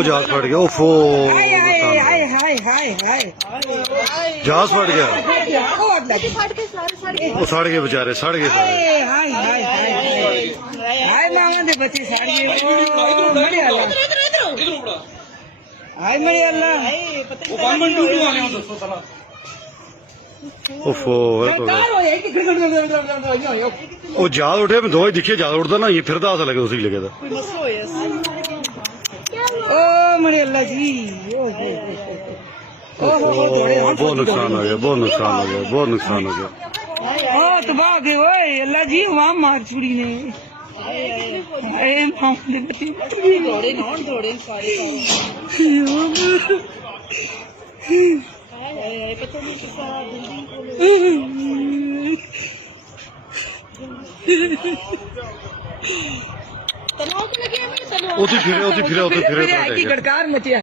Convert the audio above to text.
जहाज फट गया। ओफो जहाज फट गया। वो सड़ गए बेचारे, सड़ गए सारे। ओफो वो जहाज उठे मैं दो ही दिखे जहाज उड़ता ना ये फिर अस लगे उसी लगे था। बहुत नुकसान हो गया, बहुत नुकसान हो गया, बहुत नुकसान हो गया। तबाह गए ओए अल्लाह जी वहां मार छुड़ी ने दौड़े नौन दौड़े सारे पता नहीं किस उसे फिरे गड़कार मचिया।